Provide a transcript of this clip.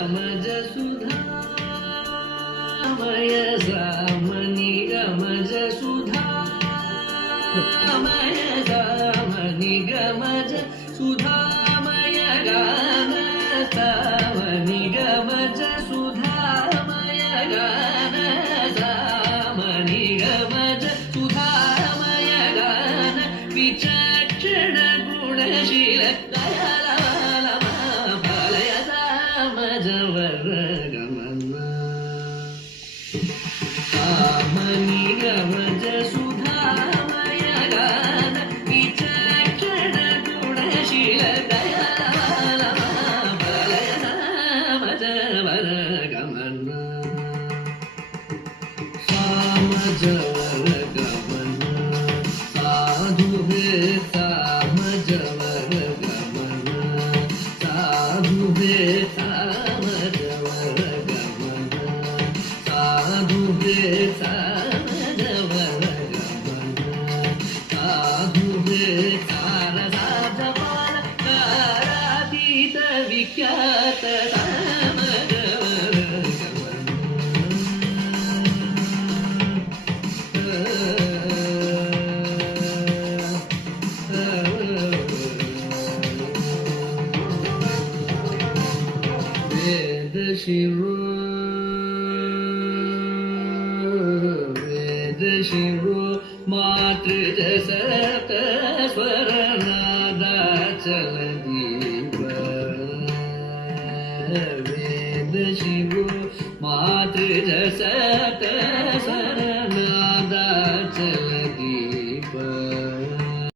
ಗಮಜ ಸುಧಾಮಯ ಸಾಮನಿ ಗಮಜ ಸುಧಾಮಯ ಸಾಮನಿ ಗಮಜ ಸುಧಾಮಯ ಗಾನ ಸಾಮನಿ ಗಮಜ ಸುಧಾಮಯ ಗಾನ ಸಾಮನಿ ಗಮಜ ಸುಧಾಮಯ ಗಾನ ವಿಚಕ್ಷಣ ಗುಣಶೀಲ ದಯಾಲಮ ಫಲಯ ಸಾಮಜವರ ಗಮನ ಸಾಮನಿ ಗಮಜ ಸುಧಾಮಯ ಗಾನ ವಿಚಕ್ಷಣ ಗುಣಶೀಲ ದಯಾಲಮ ಫಲಯ ಸಾಮಜವರ ಗಮನ ಸಾಮಜವರ ಗಮನ ಸಾಧು ಹೇ ಸಾಮಜವರ ಗಮನ ಸಾಧು ಹೇ ಸಾಮಜವರ ಗಮನ ಸಾಧು ಹೇ ಸಾಮಜವರ ಗಮನ ಸಾಧು ಹೇ ಸಾರಸಾಜಪಾಲ ಕಾರಾತೀತ ವಿಖ್ಯಾತ ಸಾಮಜವರ ವೇದ ಶಿರೋ ವೇದ ಶಿರೋ ಮಾತೃ ಸಪ್ತ ಸ್ವರನಾದ ಚಲ